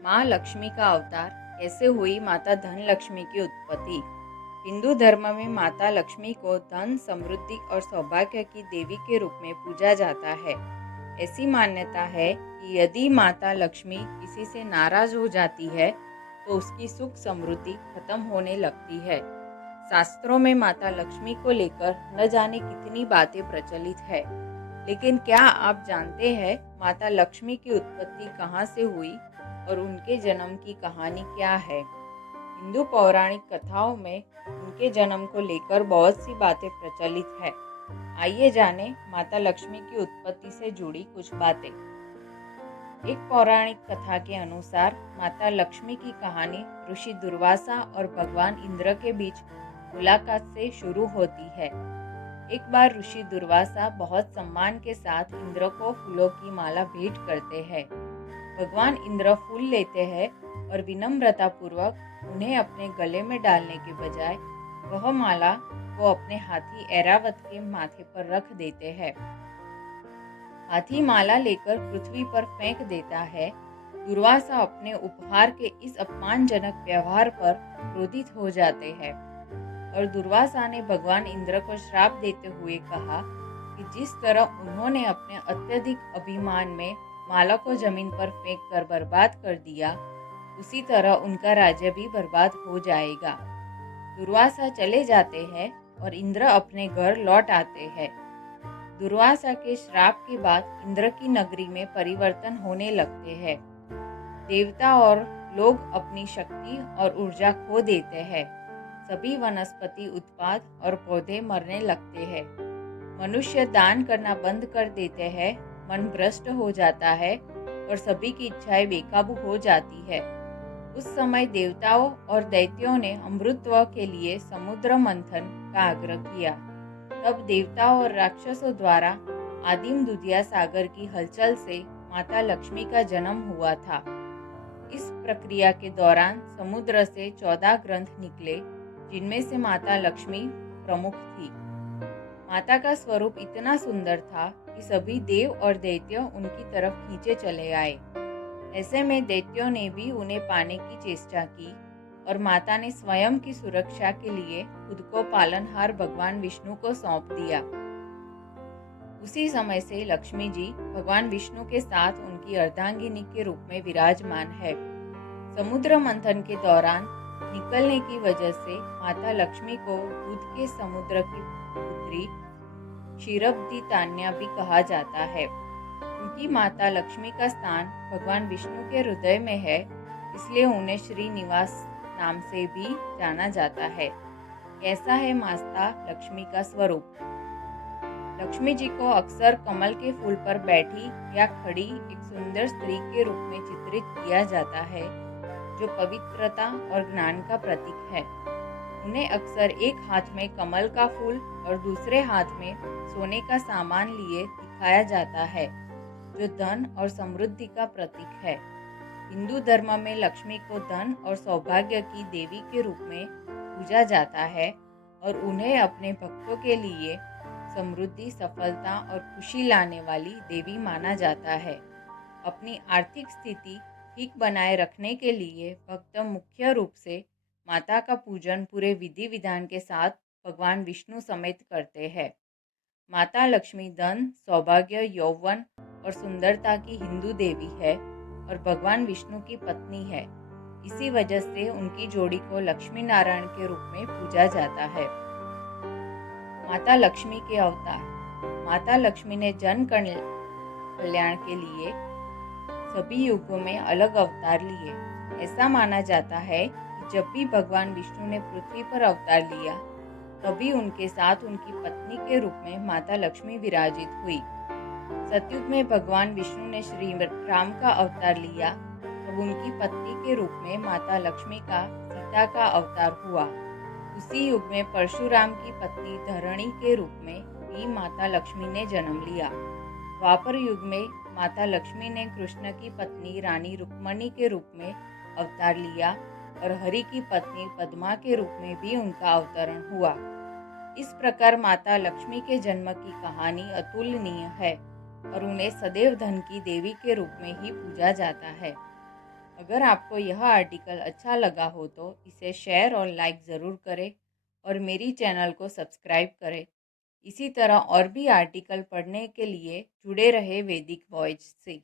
माँ लक्ष्मी का अवतार कैसे हुई माता धन लक्ष्मी की उत्पत्ति। हिंदू धर्म में माता लक्ष्मी को धन, समृद्धि और सौभाग्य की देवी के रूप में पूजा जाता है। ऐसी मान्यता है कि यदि माता लक्ष्मी किसी से नाराज हो जाती है तो उसकी सुख समृद्धि खत्म होने लगती है। शास्त्रों में माता लक्ष्मी को लेकर न जाने कितनी बातें प्रचलित है, लेकिन क्या आप जानते हैं माता लक्ष्मी की उत्पत्ति कहाँ से हुई और उनके जन्म की कहानी क्या है। हिंदू पौराणिक कथाओं में उनके जन्म को लेकर बहुत सी बातें प्रचलित है। आइए जानें माता लक्ष्मी की उत्पत्ति से जुड़ी कुछ बातें। एक पौराणिक कथा के अनुसार माता लक्ष्मी की कहानी ऋषि दुर्वासा और भगवान इंद्र के बीच मुलाकात से शुरू होती है। एक बार ऋषि दुर्वासा बहुत सम्मान के साथ इंद्र को फूलों की माला भेंट करते हैं। भगवान इंद्र फूल लेते हैं और विनम्रता पूर्वक उन्हें अपने गले में डालने के बजाय वह माला को अपने हाथी ऐरावत के माथे पर रख देते हैं। हाथी माला लेकर पृथ्वी पर फेंक देता है। दुर्वासा अपने उपहार के इस अपमानजनक व्यवहार पर क्रोधित हो जाते हैं और दुर्वासा ने भगवान इंद्र को श्राप देते हुए कहा कि जिस तरह उन्होंने अपने अत्यधिक अभिमान में माला को जमीन पर फेंक कर बर्बाद कर दिया, उसी तरह उनका राज्य भी बर्बाद हो जाएगा। दुर्वासा चले जाते हैं और इंद्र अपने घर लौट आते हैं। दुर्वासा के श्राप के बाद इंद्र की नगरी में परिवर्तन होने लगते हैं। देवता और लोग अपनी शक्ति और ऊर्जा खो देते हैं। सभी वनस्पति उत्पाद और पौधे मरने लगते हैं। मनुष्य दान करना बंद कर देते हैं, मन भ्रष्ट हो जाता है और सभी की इच्छाएं बेकाबू हो जाती है। उस समय देवताओं और दैत्यों ने अमृतत्व के लिए समुद्र मंथन का आग्रह किया। तब देवताओं और राक्षसों द्वारा आदिम दुधिया सागर की हलचल से माता लक्ष्मी का जन्म हुआ था। इस प्रक्रिया के दौरान समुद्र से 14 ग्रंथ निकले, जिनमें से माता लक्ष्मी प्रमुख थी। माता का स्वरूप इतना सुंदर था कि सभी देव और दैत्य उनकी तरफ खींचे चले आए। ऐसे में दैत्यों ने भी उन्हें पाने की चेष्टा की और माता ने स्वयं की सुरक्षा के लिए खुद को पालनहार भगवान विष्णु को सौंप दिया। उसी समय से लक्ष्मी जी भगवान विष्णु के साथ उनकी अर्धांगिनी के रूप में विराजमान है। समुद्र मंथन के दौरान निकलने की वजह से माता लक्ष्मी को दूध के समुद्र की पुत्री क्षीरब्दी तान्या भी कहा जाता है। उनकी माता लक्ष्मी का स्थान भगवान विष्णु के हृदय में है, इसलिए उन्हें श्रीनिवास नाम से भी जाना जाता है। कैसा है माता लक्ष्मी का स्वरूप? लक्ष्मी जी को अक्सर कमल के फूल पर बैठी या खड़ी एक सुंदर स्त्री के रूप में चित्रित किया जाता है, जो पवित्रता और ज्ञान का प्रतीक है। उन्हें अक्सर एक हाथ में कमल का फूल और दूसरे हाथ में सोने का सामान लिए दिखाया जाता है, जो धन और समृद्धि का प्रतीक है। हिंदू धर्म में लक्ष्मी को धन और सौभाग्य की देवी के रूप में पूजा जाता है और उन्हें अपने भक्तों के लिए समृद्धि, सफलता और खुशी लाने वाली देवी माना जाता है। अपनी आर्थिक स्थिति ठीक बनाए रखने के लिए भक्त मुख्य रूप से माता का पूजन पूरे विधि विधान के साथ भगवान विष्णु समेत करते हैं। माता लक्ष्मी धन, सौभाग्य, यौवन और सुंदरता की हिंदू देवी है और भगवान विष्णु की पत्नी है। इसी वजह से उनकी जोड़ी को लक्ष्मी नारायण के रूप में पूजा जाता है। माता लक्ष्मी के अवतार। माता लक्ष्मी ने जन कल्याण के लिए सभी युगों में अलग अवतार लिए। ऐसा माना जाता है कि जब भी भगवान विष्णु ने पृथ्वी पर अवतार लिया, तभी उनके साथ उनकी पत्नी के रूप में माता लक्ष्मी विराजित हुई। सतयुग में भगवान विष्णु ने श्री राम का अवतार लिया, तब उनकी पत्नी के रूप में माता लक्ष्मी का सीता का अवतार हुआ। उसी युग में परशुराम की पत्नी धरणी के रूप में भी माता लक्ष्मी ने जन्म लिया। द्वापर युग में माता लक्ष्मी ने कृष्ण की पत्नी रानी रुक्मणी के रूप में अवतार लिया और हरि की पत्नी पद्मा के रूप में भी उनका अवतरण हुआ। इस प्रकार माता लक्ष्मी के जन्म की कहानी अतुलनीय है और उन्हें सदैव धन की देवी के रूप में ही पूजा जाता है। अगर आपको यह आर्टिकल अच्छा लगा हो तो इसे शेयर और लाइक ज़रूर करें और मेरी चैनल को सब्सक्राइब करें। इसी तरह और भी आर्टिकल पढ़ने के लिए जुड़े रहे वैदिक वॉइस से।